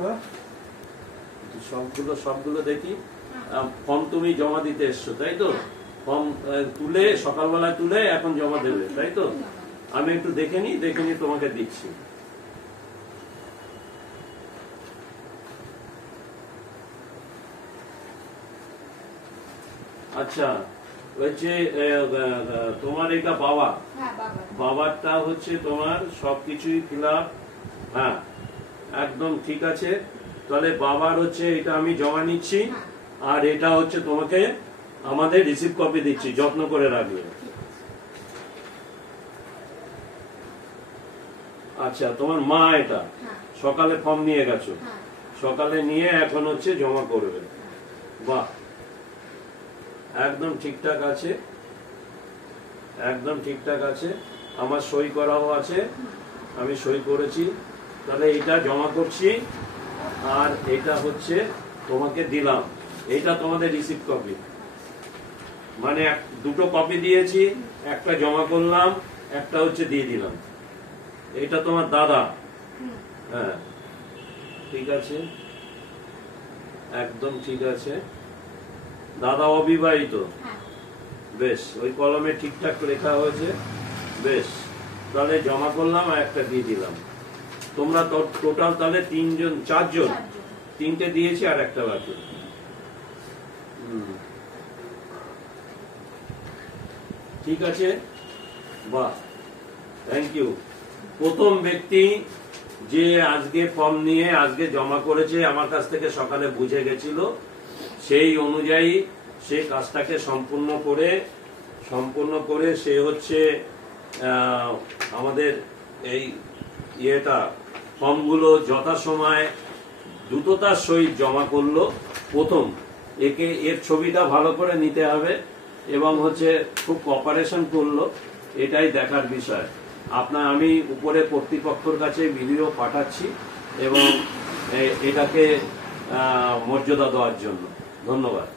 রাখো, সবগুলো সবগুলো দেখি। ফর্ম তুমি জমা দিতে এসছো তাই তো? ফর্ম তুলে সকালবেলায় তুলে এখন জমা দেবে তাই তো? আমি একটু দেখে নি তোমাকে দিচ্ছি। আচ্ছা, হচ্ছে তোমার এটা বাবা, বাবারটা হচ্ছে তোমার সবকিছুই ফিল আপ। হ্যাঁ, একদম ঠিক আছে। তাহলে বাবার হচ্ছে এটা আমি জমা নিচ্ছি, আর এটা হচ্ছে তোমাকে আমাদের রিসিভ কপি দিচ্ছি, যত্ন করে রাখবে। আচ্ছা, তোমার মা এটা সকালে ফর্ম নিয়ে গেছো, সকালে নিয়ে এখন হচ্ছে জমা করবে। বাহ, একদম ঠিকঠাক আছে, একদম ঠিকঠাক আছে। আমার সই করাও আছে, আমি সই করেছি। তাহলে এটা জমা করছি, আর এটা হচ্ছে তোমাকে দিলাম। এটা তোমাদের রিসিভ কপি, মানে দুটো কপি দিয়েছি, একটা জমা করলাম, একটা হচ্ছে দিয়ে দিলাম। এটা তোমার দাদা। হ্যাঁ, ঠিক আছে, একদম ঠিক আছে। দাদা অবিবাহিত, বেশ, ওই কলমে ঠিকঠাক লেখা হয়েছে, বেশ। তাহলে জমা করলাম আর একটা দিয়ে দিলাম। তোমরা টোটাল তাহলে চারজন, তিনটে দিয়েছি আর একটা বাকি। ঠিক আছে, বাহ, থ্যাংক ইউ। প্রথম ব্যক্তি যে আজকে ফর্ম নিয়ে আজকে জমা করেছে, আমার কাছ থেকে সকালে বুঝে গেছিল, সেই অনুযায়ী সে কাজটাকে সম্পূর্ণ করে সে হচ্ছে আমাদের এই ফর্মগুলো যথাসময়ে দ্রুততার সহিত জমা করলো। প্রথম এর ছবিটা ভালো করে নিতে হবে, এবং হচ্ছে খুব কোঅপারেশন করলো, এটাই দেখার বিষয়। আমি উপরে কর্তৃপক্ষের কাছে ভিডিও পাঠাচ্ছি, এবং এটাকে মর্যাদা দেওয়ার জন্য ধন্যবাদ।